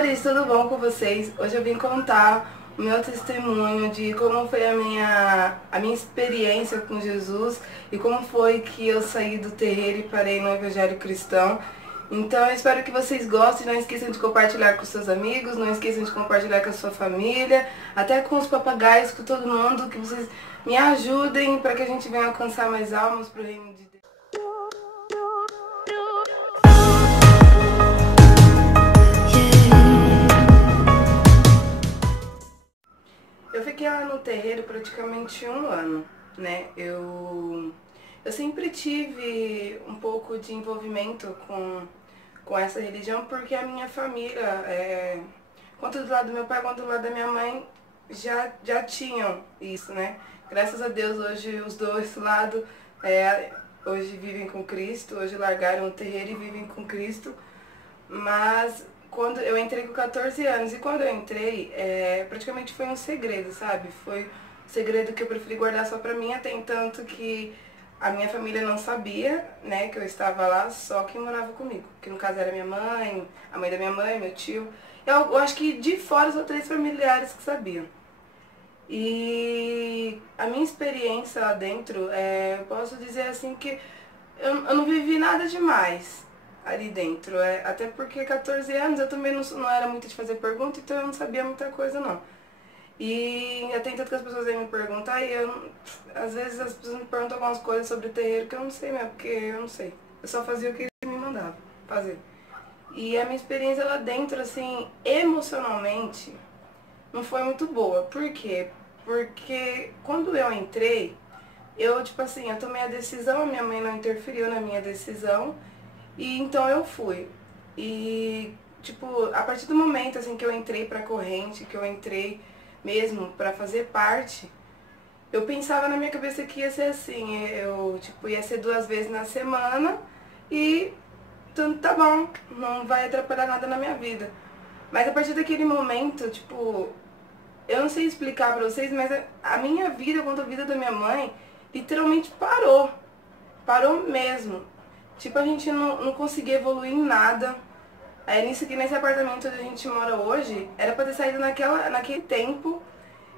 Amores, tudo bom com vocês? Hoje eu vim contar o meu testemunho de como foi a minha experiência com Jesus e como foi que eu saí do terreiro e parei no Evangelho Cristão. Então eu espero que vocês gostem, não esqueçam de compartilhar com seus amigos, não esqueçam de compartilhar com a sua família, até com os papagaios, com todo mundo, que vocês me ajudem para que a gente venha alcançar mais almas para o reino de Deus. Eu fiquei lá no terreiro praticamente um ano, né? Eu sempre tive um pouco de envolvimento com essa religião porque a minha família, quanto do lado do meu pai quanto do lado da minha mãe, já tinham isso, né? Graças a Deus hoje os dois lados hoje vivem com Cristo, hoje largaram o terreiro e vivem com Cristo, mas quando eu entrei com 14 anos, e quando eu entrei, praticamente foi um segredo, sabe? Foi um segredo que eu preferi guardar só pra mim, até tanto que a minha família não sabia, né, que eu estava lá, só quem morava comigo, que no caso era minha mãe, a mãe da minha mãe, meu tio. Eu acho que de fora só 3 familiares que sabiam. E a minha experiência lá dentro, eu posso dizer assim que eu não vivi nada demais ali dentro, até porque 14 anos eu também não era muito de fazer pergunta, então eu não sabia muita coisa não. E até tanto que as pessoas vêm me perguntar, e às vezes as pessoas me perguntam algumas coisas sobre o terreiro que eu não sei mesmo, porque eu não sei. Eu só fazia o que eles me mandavam fazer. E a minha experiência lá dentro, assim, emocionalmente, não foi muito boa. Por quê? Porque quando eu entrei, eu tomei a decisão, a minha mãe não interferiu na minha decisão, e então eu fui. E, a partir do momento, assim, que eu entrei pra corrente, que eu entrei mesmo pra fazer parte, eu pensava na minha cabeça que ia ser assim, ia ser 2 vezes na semana e tudo tá bom, não vai atrapalhar nada na minha vida. Mas a partir daquele momento, eu não sei explicar pra vocês, mas a minha vida quanto a vida da minha mãe literalmente parou. Parou mesmo. A gente não conseguia evoluir em nada. Nesse apartamento onde a gente mora hoje, era pra ter saído naquele tempo.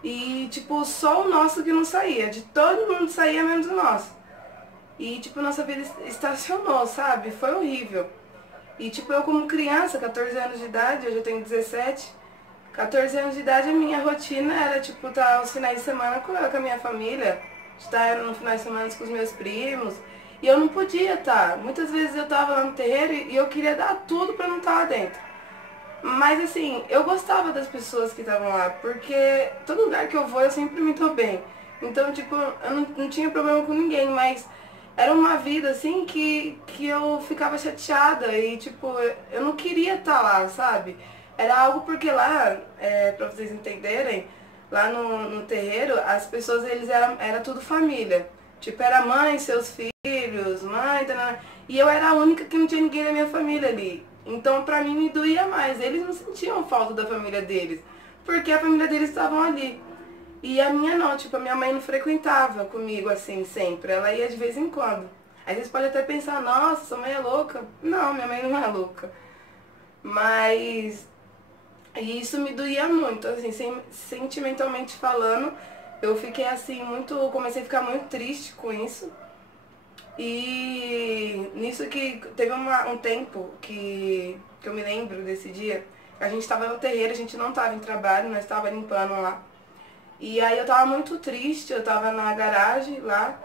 E, só o nosso que não saía. De todo mundo saía, menos o nosso. E, nossa vida estacionou, sabe? Foi horrível. E, eu como criança, 14 anos de idade, hoje eu tenho 17, 14 anos de idade, a minha rotina era, estar aos finais de semana com a minha família, estar no final de semana com os meus primos. E eu não podia estar. Muitas vezes eu estava lá no terreiro e eu queria dar tudo pra não estar lá dentro. Mas assim, eu gostava das pessoas que estavam lá, porque todo lugar que eu vou eu sempre me dou bem. Então, eu não tinha problema com ninguém, mas era uma vida assim que eu ficava chateada e eu não queria estar lá, sabe? Era algo porque lá, pra vocês entenderem, lá no terreiro, as pessoas, era tudo família. Era mãe, seus filhos, mãe, e eu era a única que não tinha ninguém da minha família ali. Então pra mim me doía mais, eles não sentiam falta da família deles, porque a família deles estavam ali. E a minha não, a minha mãe não frequentava comigo assim sempre, ela ia de vez em quando. Aí vocês podem até pensar, nossa, sua mãe é louca. Não, minha mãe não é louca. Mas isso me doía muito, assim, sentimentalmente falando. Eu fiquei assim, comecei a ficar muito triste com isso. E nisso que teve um tempo que eu me lembro desse dia, a gente estava no terreiro, a gente não estava em trabalho, nós estava limpando lá. E aí eu tava muito triste, eu tava na garagem lá,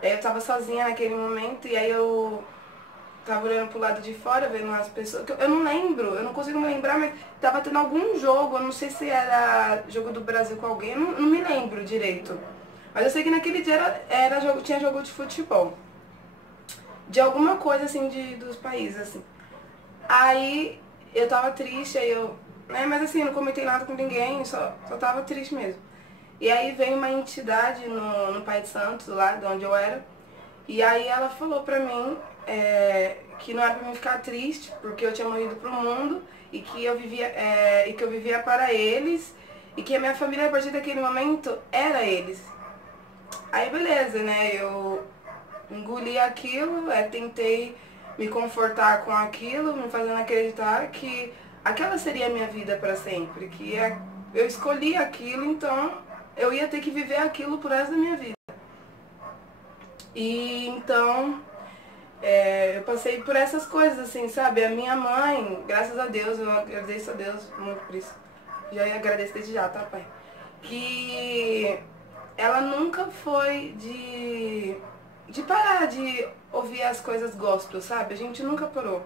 eu tava sozinha naquele momento, e aí eu tava olhando pro lado de fora, vendo as pessoas, eu não lembro, eu não consigo me lembrar, mas tava tendo algum jogo, eu não sei se era jogo do Brasil com alguém, eu não me lembro direito. Mas eu sei que naquele dia tinha jogo de futebol, de alguma coisa assim, dos países, assim. Aí eu tava triste, mas assim, eu não comentei nada com ninguém, só tava triste mesmo. E aí veio uma entidade no Pai de Santos, lá de onde eu era, e aí ela falou pra mim que não era pra mim ficar triste, porque eu tinha morrido pro mundo, e que eu vivia para eles, e que a minha família, a partir daquele momento, era eles. Aí beleza, né, eu engoli aquilo, tentei me confortar com aquilo, me fazendo acreditar que aquela seria a minha vida para sempre, eu escolhi aquilo, então eu ia ter que viver aquilo pro resto da minha vida. E então eu passei por essas coisas, assim, sabe? A minha mãe, graças a Deus, eu agradeço a Deus muito por isso. Já agradeço desde já, tá, pai? Que ela nunca foi de parar de ouvir as coisas gospel, sabe? A gente nunca parou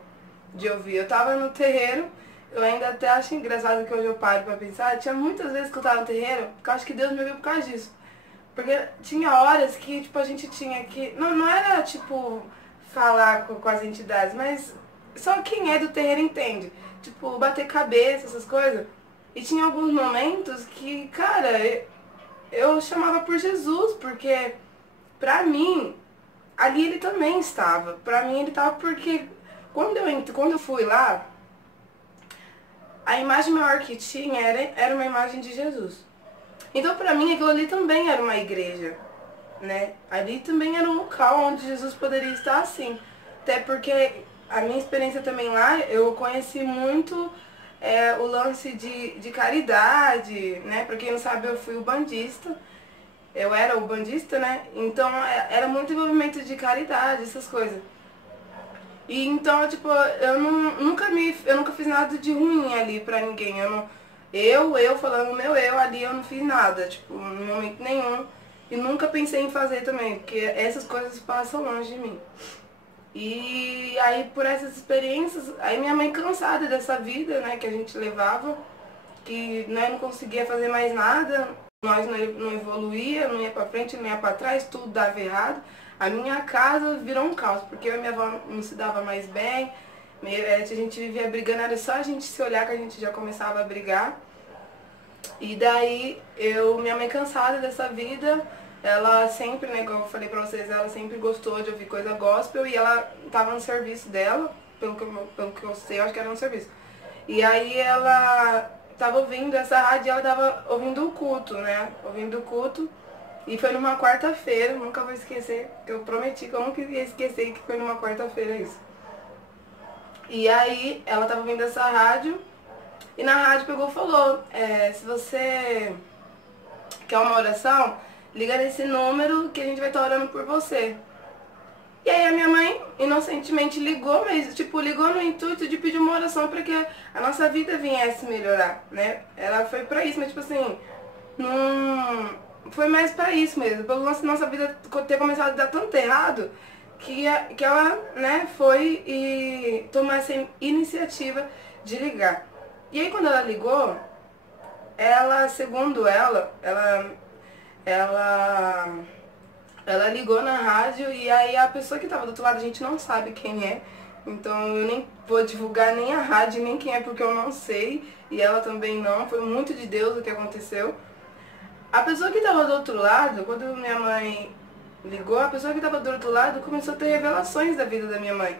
de ouvir. Eu tava no terreiro, eu ainda até acho engraçado que hoje eu paro pra pensar, tinha muitas vezes que eu tava no terreiro, porque eu acho que Deus me ouviu por causa disso. Porque tinha horas que, tipo, a gente tinha que... Não era, tipo, falar com as entidades, mas só quem é do terreiro entende. Tipo, bater cabeça, essas coisas. E tinha alguns momentos que, cara, eu chamava por Jesus, porque pra mim, ali ele também estava. Pra mim ele estava porque quando eu fui lá, a imagem maior que tinha era uma imagem de Jesus. Então pra mim aquilo ali também era uma igreja, né? Ali também era um local onde Jesus poderia estar assim. Até porque a minha experiência também lá, eu conheci muito o lance de caridade, né? Pra quem não sabe, eu fui o bandista. Eu era o bandista, né? Então era muito envolvimento de caridade, essas coisas. E então, tipo, eu nunca fiz nada de ruim ali pra ninguém. Eu falando meu eu ali, eu não fiz nada, tipo, em momento nenhum. E nunca pensei em fazer também, porque essas coisas passam longe de mim. E aí por essas experiências, aí minha mãe cansada dessa vida, né, que a gente levava, que nós não conseguia fazer mais nada, nós não evoluía, não ia pra frente, não ia pra trás, tudo dava errado. A minha casa virou um caos, porque eu e minha avó não se dava mais bem, a gente vivia brigando, era só a gente se olhar que a gente já começava a brigar. E daí, minha mãe cansada dessa vida, ela sempre, né, como eu falei pra vocês, ela sempre gostou de ouvir coisa gospel e ela tava no serviço dela, pelo que eu sei, eu acho que era no serviço. E aí ela tava ouvindo essa rádio e ela tava ouvindo o culto, né, ouvindo o culto. E foi numa quarta-feira, nunca vou esquecer, eu prometi que eu nunca ia esquecer que foi numa quarta-feira isso. E aí ela tava ouvindo essa rádio e na rádio pegou e falou, se você quer uma oração, liga nesse número que a gente vai estar orando por você. E aí a minha mãe inocentemente ligou, mas tipo, ligou no intuito de pedir uma oração para que a nossa vida viesse melhorar, né? Ela foi pra isso, mas tipo assim, não... Foi mais pra isso mesmo, pelo lance da nossa vida ter começado a dar tanto errado, que ela, né, foi e tomou essa iniciativa de ligar. E aí quando ela ligou, ela, segundo ela ligou na rádio e aí a pessoa que tava do outro lado a gente não sabe quem é. Então eu nem vou divulgar nem a rádio, nem quem é, porque eu não sei. E ela também não, foi muito de Deus o que aconteceu. A pessoa que estava do outro lado, quando minha mãe ligou, a pessoa que estava do outro lado começou a ter revelações da vida da minha mãe.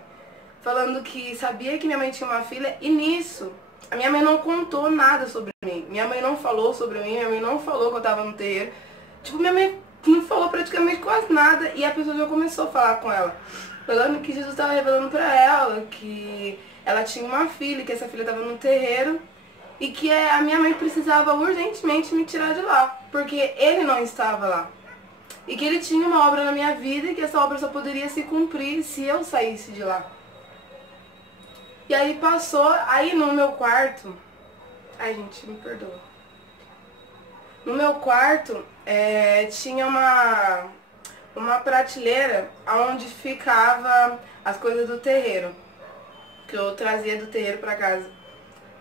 Falando que sabia que minha mãe tinha uma filha e nisso, a minha mãe não contou nada sobre mim. Minha mãe não falou sobre mim, minha mãe não falou que eu estava no terreiro. Tipo, minha mãe não falou praticamente quase nada e a pessoa já começou a falar com ela. Falando que Jesus estava revelando pra ela que ela tinha uma filha, que essa filha estava no terreiro. E que a minha mãe precisava urgentemente me tirar de lá, porque ele não estava lá. E que ele tinha uma obra na minha vida e que essa obra só poderia se cumprir se eu saísse de lá. E aí passou, aí no meu quarto... Ai, gente, me perdoa. No meu quarto tinha uma prateleira onde ficava as coisas do terreiro, que eu trazia do terreiro pra casa.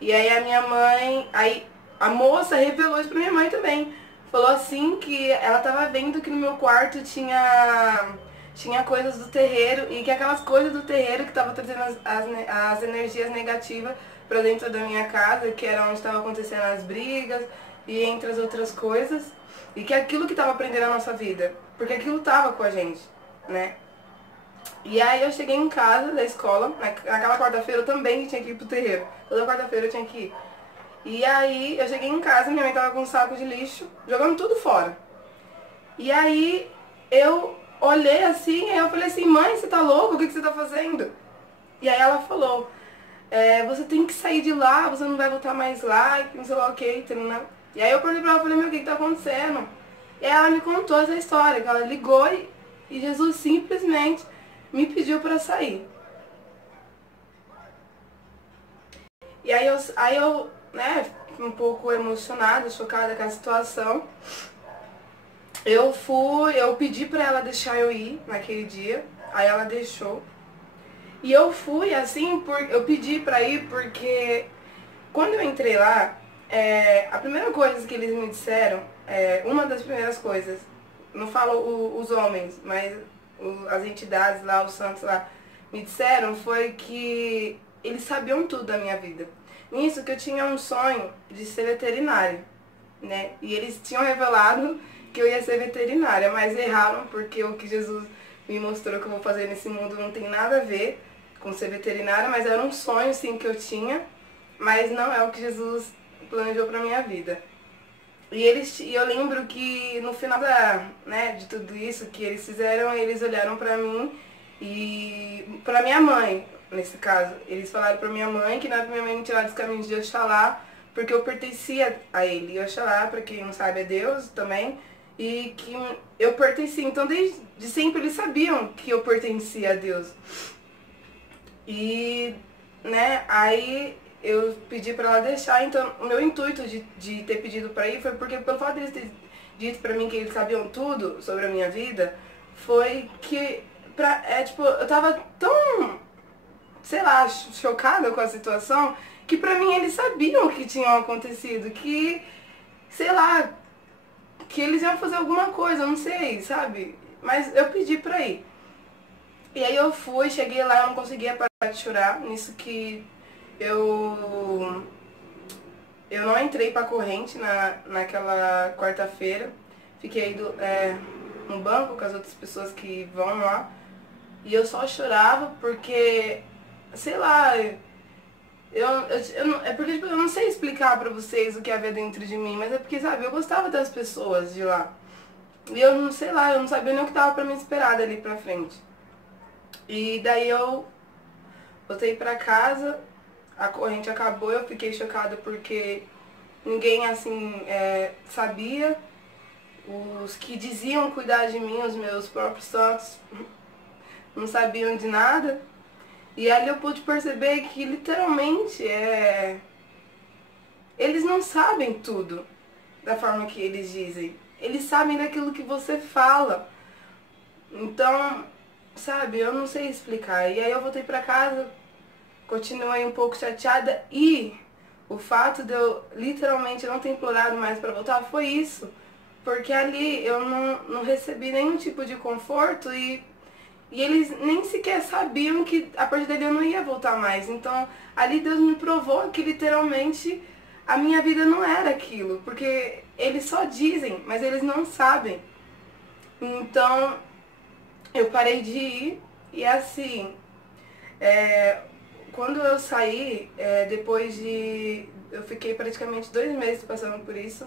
E aí a minha mãe, aí a moça revelou isso pra minha mãe também. Falou assim que ela tava vendo que no meu quarto tinha coisas do terreiro e que aquelas coisas do terreiro que tava trazendo as energias negativas pra dentro da minha casa, que era onde estavam acontecendo as brigas e entre as outras coisas, e que aquilo que tava prendendo a nossa vida, porque aquilo tava com a gente, né? E aí eu cheguei em casa da escola, naquela quarta-feira eu também tinha que ir pro terreiro. Toda quarta-feira eu tinha que ir. E aí eu cheguei em casa, minha mãe tava com um saco de lixo, jogando tudo fora. E aí eu olhei assim, aí eu falei assim, mãe, você tá louca? O que você tá fazendo? E aí ela falou, você tem que sair de lá, você não vai voltar mais lá, e não sei lá o que, né? E aí eu perguntei pra ela, falei, meu, o que tá acontecendo? E aí ela me contou essa história, que ela ligou e Jesus simplesmente me pediu pra sair. E aí eu, né, um pouco emocionada, chocada com a situação. Eu pedi pra ela deixar eu ir naquele dia, aí ela deixou. E eu fui assim, eu pedi pra ir porque quando eu entrei lá, a primeira coisa que eles me disseram, uma das primeiras coisas, não falo os homens, mas as entidades lá, os santos lá, me disseram foi que eles sabiam tudo da minha vida. Nisso que eu tinha um sonho de ser veterinária, né? E eles tinham revelado que eu ia ser veterinária, mas erraram porque o que Jesus me mostrou que eu vou fazer nesse mundo não tem nada a ver com ser veterinária, mas era um sonho sim que eu tinha, mas não é o que Jesus planejou pra minha vida. E eu lembro que no final de tudo isso que eles fizeram, eles olharam pra mim e pra minha mãe, nesse caso. Eles falaram pra minha mãe que não era pra minha mãe me tirar dos caminhos de Oxalá, porque eu pertencia a ele. E Oxalá, pra quem não sabe, é Deus também, e que eu pertencia. Então desde sempre eles sabiam que eu pertencia a Deus. E, né, aí eu pedi pra ela deixar, então o meu intuito de ter pedido pra ir foi porque pelo fato deles terem dito pra mim que eles sabiam tudo sobre a minha vida, foi que, tipo, eu tava tão, sei lá, chocada com a situação, que pra mim eles sabiam o que tinha acontecido, que, sei lá, que eles iam fazer alguma coisa, eu não sei, sabe? Mas eu pedi pra ir. E aí eu fui, cheguei lá, eu não conseguia parar de chorar, nisso que eu eu não entrei pra corrente naquela quarta-feira. Fiquei no banco com as outras pessoas que vão lá. E eu só chorava porque, sei lá, é porque tipo, eu não sei explicar pra vocês o que havia dentro de mim, mas é porque, sabe, eu gostava das pessoas de lá. E eu não sei lá, eu não sabia nem o que tava pra me esperar dali pra frente. E daí eu voltei pra casa, a corrente acabou, eu fiquei chocada porque ninguém assim sabia. Os que diziam cuidar de mim, os meus próprios santos, não sabiam de nada. E ali eu pude perceber que literalmente eles não sabem tudo da forma que eles dizem. Eles sabem daquilo que você fala. Então, sabe, eu não sei explicar. E aí eu voltei pra casa, continuei um pouco chateada e o fato de eu literalmente não ter implorado mais pra voltar foi isso. Porque ali eu não recebi nenhum tipo de conforto e eles nem sequer sabiam que a partir dali eu não ia voltar mais. Então ali Deus me provou que literalmente a minha vida não era aquilo. Porque eles só dizem, mas eles não sabem. Então eu parei de ir e assim, quando eu saí, depois de... Eu fiquei praticamente 2 meses passando por isso.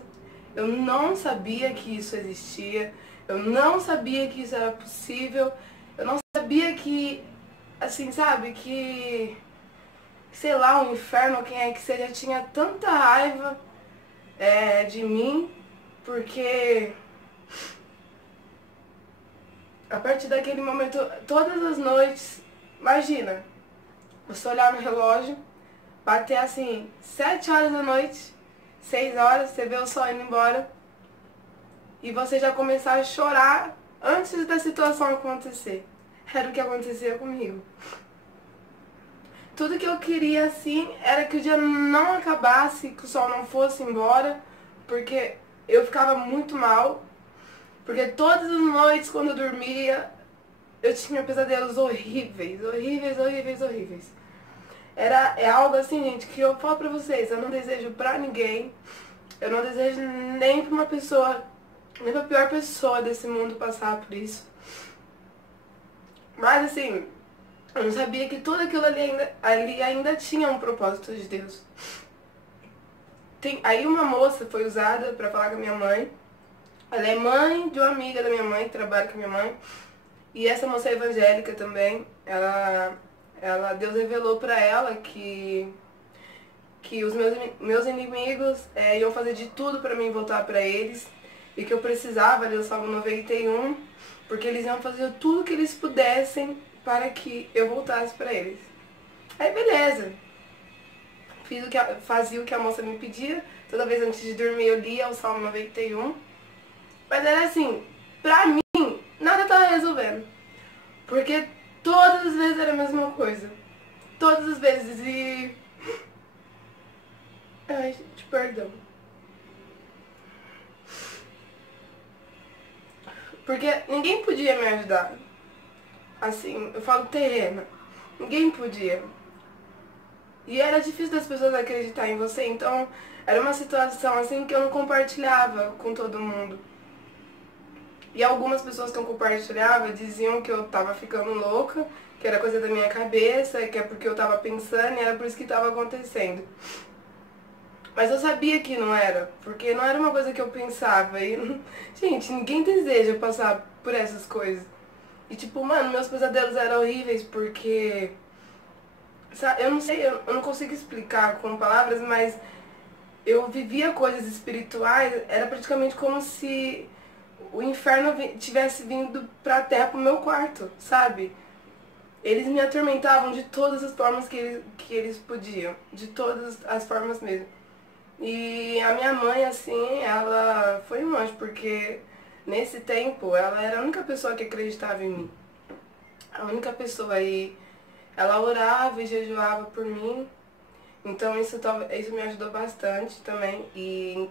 Eu não sabia que isso existia, eu não sabia que isso era possível, eu não sabia que, assim, sabe, que, sei lá, o inferno, quem é que seja, tinha tanta raiva de mim, porque a partir daquele momento, todas as noites, imagina, você olhar no relógio, bater assim, 7 horas da noite, 6 horas, você vê o sol indo embora e você já começar a chorar antes da situação acontecer. Era o que acontecia comigo. Tudo que eu queria, assim, era que o dia não acabasse, que o sol não fosse embora, porque eu ficava muito mal, porque todas as noites, quando eu dormia, eu tinha pesadelos horríveis, horríveis, horríveis, horríveis. É algo assim, gente, que eu falo pra vocês, eu não desejo pra ninguém, eu não desejo nem pra uma pessoa, nem pra pior pessoa desse mundo passar por isso. Mas assim, eu não sabia que tudo aquilo ali ainda tinha um propósito de Deus. Aí uma moça foi usada pra falar com a minha mãe. Ela é mãe de uma amiga da minha mãe, que trabalha com a minha mãe. E essa moça é evangélica também. Ela Deus revelou pra ela que os meus inimigos iam fazer de tudo pra mim voltar pra eles e que eu precisava ler o Salmo 91, porque eles iam fazer tudo que eles pudessem para que eu voltasse pra eles. Aí beleza, fazia o que a moça me pedia, toda vez antes de dormir eu lia o Salmo 91, mas era assim, pra mim, nada tava resolvendo, porque todas as vezes era a mesma coisa, todas as vezes, e... Ai, gente, perdão. Porque ninguém podia me ajudar. Assim, eu falo terrena. Ninguém podia. E era difícil das pessoas acreditarem em você, então era uma situação assim que eu não compartilhava com todo mundo. E algumas pessoas que eu compartilhava diziam que eu tava ficando louca, que era coisa da minha cabeça, que é porque eu tava pensando e era por isso que tava acontecendo. Mas eu sabia que não era, porque não era uma coisa que eu pensava. E, gente, ninguém deseja passar por essas coisas. E tipo, mano, meus pesadelos eram horríveis porque... Sabe, eu não sei, eu não consigo explicar com palavras, mas eu vivia coisas espirituais, era praticamente como se o inferno tivesse vindo pra terra, pro meu quarto, sabe? Eles me atormentavam de todas as formas que eles podiam, de todas as formas mesmo. E a minha mãe, assim, ela foi um anjo, porque nesse tempo ela era a única pessoa que acreditava em mim. A única pessoa aí. Ela orava e jejuava por mim, então isso me ajudou bastante também. E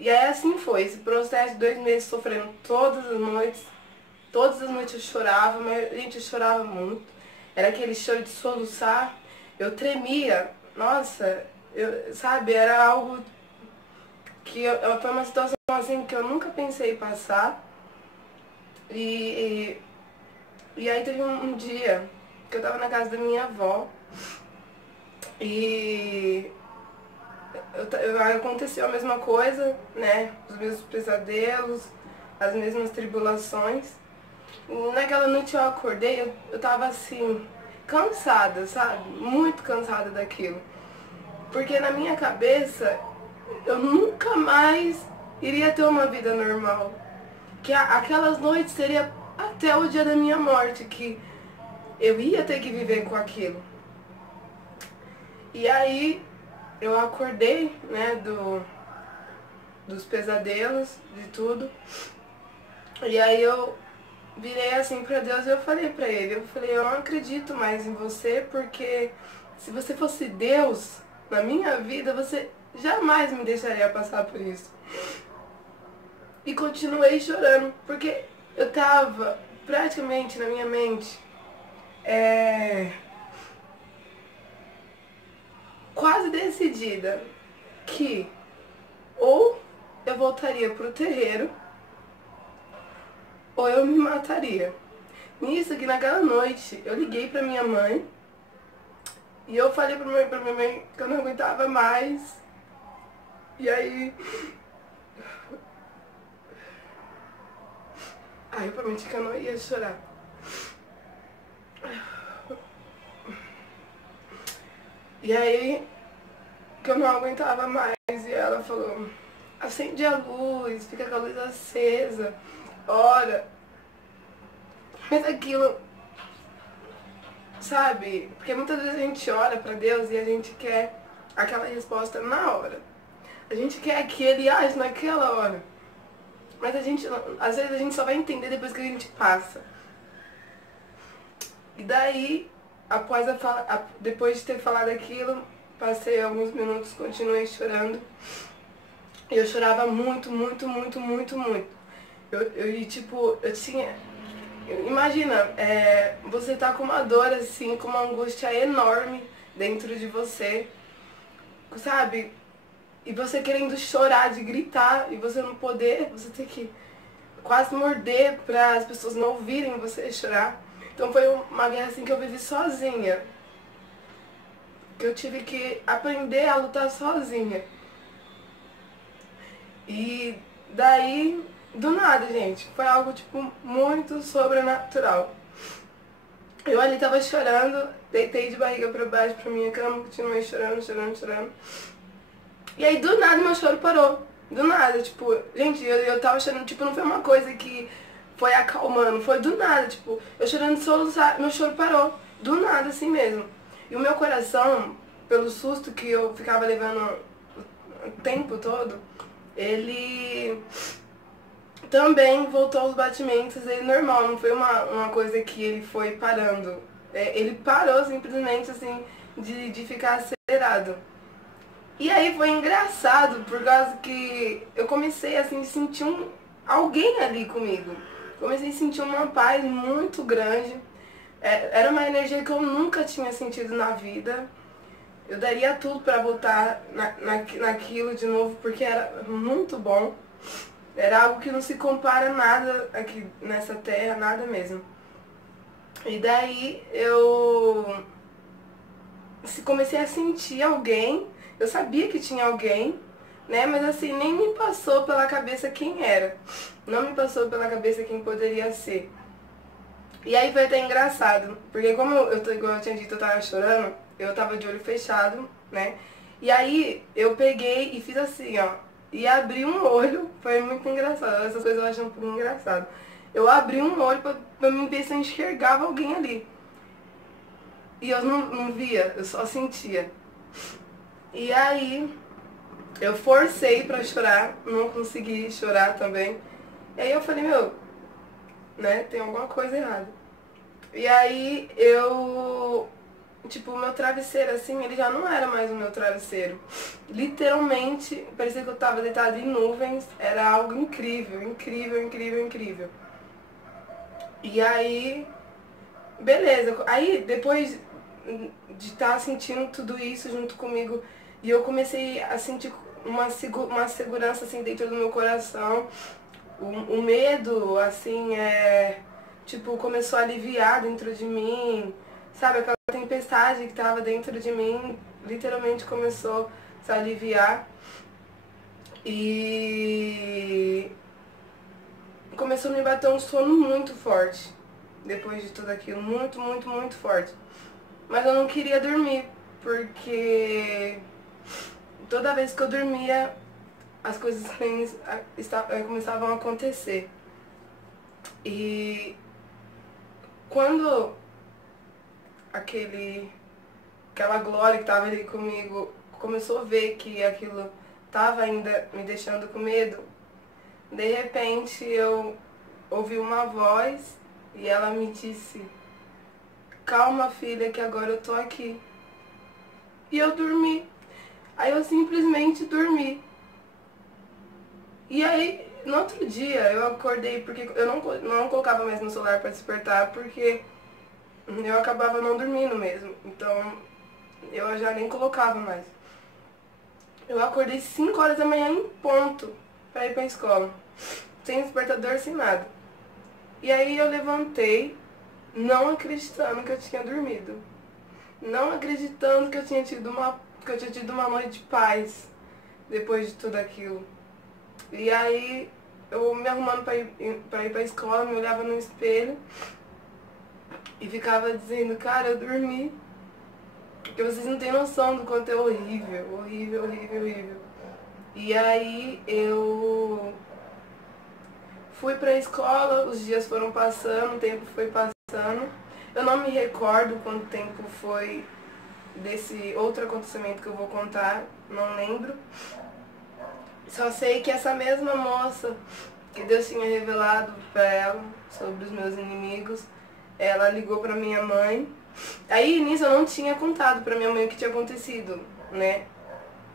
aí assim foi, esse processo de 2 meses sofrendo todas as noites eu chorava, mas gente, eu chorava muito. Era aquele choro de soluçar, eu tremia, nossa, sabe, era algo foi uma situação assim que eu nunca pensei passar. E, e aí teve um dia que eu tava na casa da minha avó e aconteceu a mesma coisa, né? Os mesmos pesadelos, as mesmas tribulações. E naquela noite eu acordei, eu tava assim, cansada, sabe? Muito cansada daquilo. Porque na minha cabeça eu nunca mais iria ter uma vida normal. Que aquelas noites seria até o dia da minha morte, que eu ia ter que viver com aquilo. E aí eu acordei, né, dos pesadelos, de tudo. E aí eu virei assim pra Deus e eu falei pra ele, eu não acredito mais em você, porque se você fosse Deus na minha vida, você jamais me deixaria passar por isso. E continuei chorando, porque eu tava praticamente na minha mente quase decidida que ou eu voltaria pro terreiro ou eu me mataria. Nisso que naquela noite eu liguei pra minha mãe e eu falei pra minha mãe que eu não aguentava mais. E aí eu prometi que eu não ia chorar. E aí que eu não aguentava mais e ela falou, acende a luz, fica com a luz acesa, ora. Mas aquilo, sabe? Porque muitas vezes a gente ora pra Deus e a gente quer aquela resposta na hora. A gente quer que Ele age naquela hora. Mas às vezes a gente só vai entender depois que a gente passa. E daí, depois de ter falado aquilo, passei alguns minutos, continuei chorando. E eu chorava muito, muito, muito, muito, muito. Eu tinha... Imagina, você tá com uma dor assim, com uma angústia enorme dentro de você, sabe? E você querendo chorar, de gritar, e você não poder, você tem que quase morder para as pessoas não ouvirem você chorar. Então foi uma guerra assim que eu vivi sozinha. Que eu tive que aprender a lutar sozinha. E daí, do nada, gente, foi algo tipo muito sobrenatural. Eu ali tava chorando, deitei de barriga pra baixo pra minha cama, continuei chorando, chorando, chorando. E aí do nada meu choro parou. Do nada, tipo, gente, eu tava chorando, tipo, não foi uma coisa que foi acalmando, foi do nada, tipo, eu chorando soluçar, meu choro parou. Do nada, assim mesmo. E o meu coração, pelo susto que eu ficava levando o tempo todo, ele também voltou aos batimentos, ele normal, não foi uma coisa que ele foi parando. Ele parou simplesmente, assim, de ficar acelerado. E aí foi engraçado, por causa que eu comecei assim, a sentir alguém ali comigo. Comecei a sentir uma paz muito grande. Era uma energia que eu nunca tinha sentido na vida. Eu daria tudo pra voltar naquilo de novo, porque era muito bom. Era algo que não se compara a nada aqui nessa terra, nada mesmo. E daí eu comecei a sentir alguém. Eu sabia que tinha alguém, né? Mas assim, nem me passou pela cabeça quem era. Não me passou pela cabeça quem poderia ser. E aí foi até engraçado, porque como igual eu tinha dito, eu tava chorando, eu tava de olho fechado, né? E aí eu peguei e fiz assim, ó. E abri um olho, foi muito engraçado. Essas coisas eu acho um pouco engraçado. Eu abri um olho pra mim ver se eu enxergava alguém ali. E eu não via, eu só sentia. E aí eu forcei pra chorar, não consegui chorar também. E aí eu falei, meu, né, tem alguma coisa errada. E aí tipo, o meu travesseiro, assim, ele já não era mais o meu travesseiro. Literalmente, parecia que eu tava deitada em nuvens, era algo incrível, incrível, incrível, incrível. E aí, beleza. Aí, depois de estar sentindo tudo isso junto comigo, e eu comecei a sentir uma segurança, assim, dentro do meu coração. O medo, assim, tipo, começou a aliviar dentro de mim. Sabe, aquela tempestade que tava dentro de mim, literalmente começou a aliviar. E começou a me bater um sono muito forte. Depois de tudo aquilo, muito, muito, muito forte. Mas eu não queria dormir, porque toda vez que eu dormia, as coisas ruins começavam a acontecer. E quando aquela glória que estava ali comigo começou a ver que aquilo estava ainda me deixando com medo, de repente eu ouvi uma voz e ela me disse: calma, filha, que agora eu tô aqui. E eu dormi. Aí eu simplesmente dormi. E aí, no outro dia, eu acordei, porque eu não colocava mais no celular para despertar, porque eu acabava não dormindo mesmo. Então, eu já nem colocava mais. Eu acordei 5 horas da manhã em ponto para ir pra escola. Sem despertador, sem nada. E aí eu levantei, não acreditando que eu tinha dormido. Não acreditando que eu tinha tido uma noite de paz depois de tudo aquilo. E aí eu me arrumando pra ir pra escola, me olhava no espelho e ficava dizendo, cara, eu dormi. Porque vocês não têm noção do quanto é horrível, horrível, horrível, horrível. E aí eu fui pra escola, os dias foram passando, o tempo foi passando. Eu não me recordo quanto tempo foi desse outro acontecimento que eu vou contar, não lembro. Só sei que essa mesma moça que Deus tinha revelado pra ela sobre os meus inimigos, ela ligou pra minha mãe. Aí nisso eu não tinha contado pra minha mãe o que tinha acontecido, né?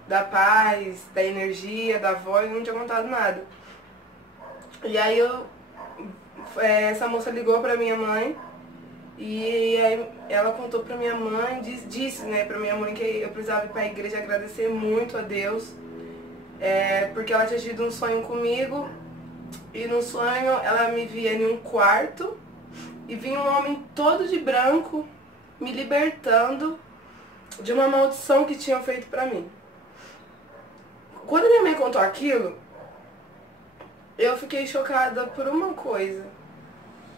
Da paz, da energia, da voz, eu não tinha contado nada. E aí essa moça ligou pra minha mãe e aí ela contou pra minha mãe, disse, né, pra minha mãe que eu precisava ir pra igreja agradecer muito a Deus, porque ela tinha tido um sonho comigo e no sonho ela me via em um quarto e vinha um homem todo de branco me libertando de uma maldição que tinham feito pra mim. Quando minha mãe contou aquilo, eu fiquei chocada por uma coisa,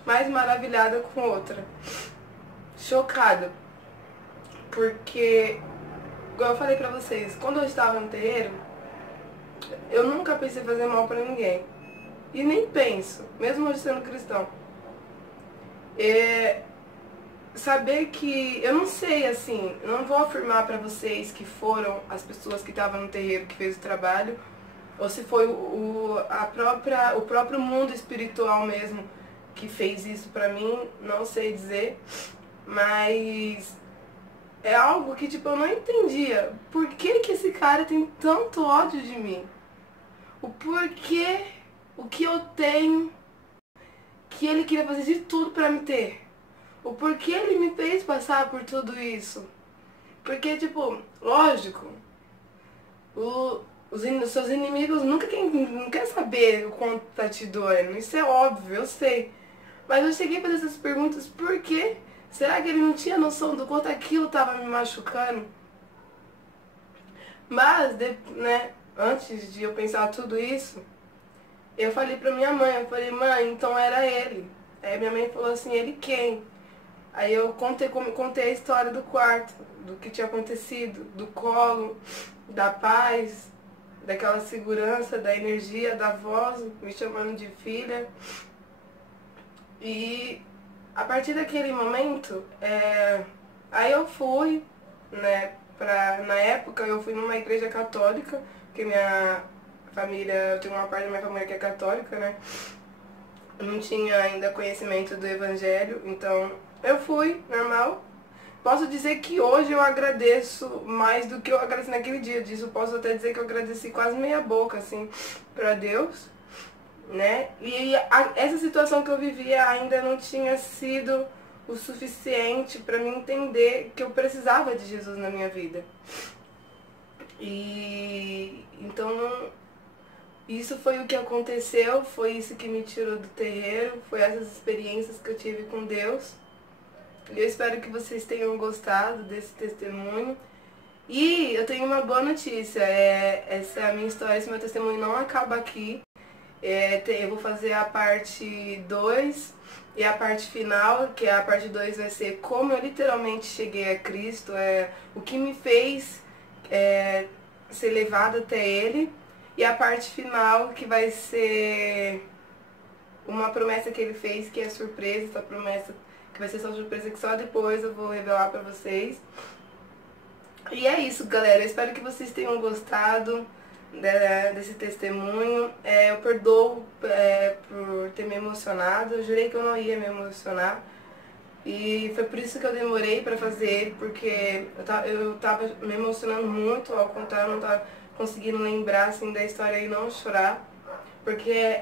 mais maravilhada com outra. chocada. Porque, igual eu falei pra vocês, quando eu estava no terreiro, eu nunca pensei em fazer mal pra ninguém. E nem penso, mesmo hoje sendo cristão. Saber que, eu não sei, assim, eu não vou afirmar pra vocês que foram as pessoas que estavam no terreiro que fez o trabalho, ou se foi o próprio mundo espiritual mesmo que fez isso pra mim, não sei dizer, mas é algo que, tipo, eu não entendia. Por que que esse cara tem tanto ódio de mim? O porquê, o que eu tenho, que ele queria fazer de tudo pra me ter. O porquê ele me fez passar por tudo isso. Porque, tipo, lógico, os seus inimigos nunca não quer saber o quanto tá te doendo. Isso é óbvio, eu sei. Mas eu cheguei a fazer essas perguntas, por quê? Será que ele não tinha noção do quanto aquilo tava me machucando? Mas, né, antes de eu pensar tudo isso, eu falei pra minha mãe, eu falei, mãe, então era ele. Aí minha mãe falou assim, ele quem? Aí eu contei a história do quarto, do que tinha acontecido, do colo, da paz, daquela segurança, da energia, da voz, me chamando de filha. E a partir daquele momento, aí eu fui, né, na época eu fui numa igreja católica, porque minha família, eu tenho uma parte da minha família que é católica, né? Eu não tinha ainda conhecimento do evangelho, então eu fui, normal. Posso dizer que hoje eu agradeço mais do que eu agradeci naquele dia disso. Posso até dizer que eu agradeci quase meia boca, assim, pra Deus, né? E essa situação que eu vivia ainda não tinha sido o suficiente pra mim entender que eu precisava de Jesus na minha vida. E então isso foi o que aconteceu, foi isso que me tirou do terreiro, foi essas experiências que eu tive com Deus. E eu espero que vocês tenham gostado desse testemunho. E eu tenho uma boa notícia, essa é a minha história, esse meu testemunho não acaba aqui. Eu vou fazer a parte 2 e a parte final, que a parte 2 vai ser como eu literalmente cheguei a Cristo, o que me fez ser levado até Ele. E a parte final, que vai ser uma promessa que Ele fez, que é surpresa, essa promessa que vai ser só surpresa, que só depois eu vou revelar pra vocês. E é isso, galera. Eu espero que vocês tenham gostado desse testemunho. Eu perdoo por ter me emocionado. Eu jurei que eu não ia me emocionar. E foi por isso que eu demorei pra fazer ele, porque eu tava me emocionando muito, ao contrário, eu não tava conseguindo lembrar assim, da história e não chorar. Porque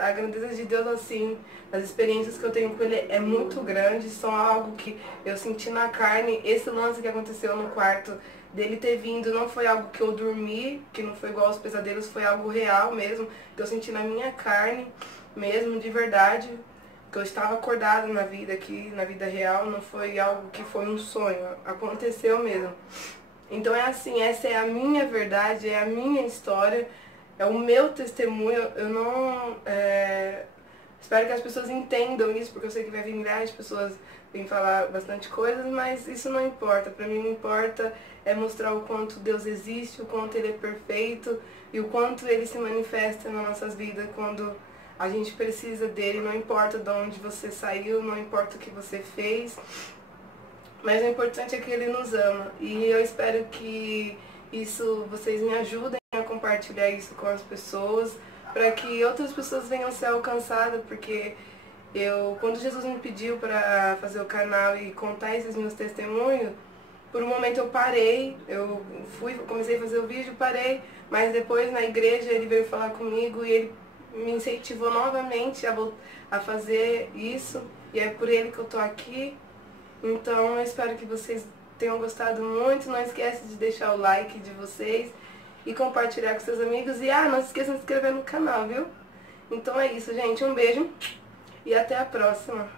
a grandeza de Deus, assim, as experiências que eu tenho com Ele é muito grande, são algo que eu senti na carne. Esse lance que aconteceu no quarto, dele ter vindo, não foi algo que eu dormi, que não foi igual aos pesadelos, foi algo real mesmo, que eu senti na minha carne mesmo, de verdade, que eu estava acordada na vida aqui, na vida real, não foi algo que foi um sonho, aconteceu mesmo. Então é assim, essa é a minha verdade, é a minha história, é o meu testemunho. Eu não... espero que as pessoas entendam isso, porque eu sei que vai vir milhares de pessoas vêm falar bastante coisas, mas isso não importa. Pra mim não importa é mostrar o quanto Deus existe, o quanto Ele é perfeito e o quanto Ele se manifesta nas nossas vidas quando a gente precisa dele. Não importa de onde você saiu, não importa o que você fez, mas o importante é que Ele nos ama. E eu espero que vocês me ajudem a compartilhar isso com as pessoas, para que outras pessoas venham a ser alcançadas, porque quando Jesus me pediu para fazer o canal e contar esses meus testemunhos, por um momento eu parei, comecei a fazer o vídeo, parei, mas depois na igreja ele veio falar comigo e ele me incentivou novamente a fazer isso, e é por ele que eu tô aqui. Então eu espero que vocês tenham gostado muito. Não esquece de deixar o like de vocês e compartilhar com seus amigos. E não se esqueçam de se inscrever no canal, viu? Então é isso, gente. Um beijo e até a próxima.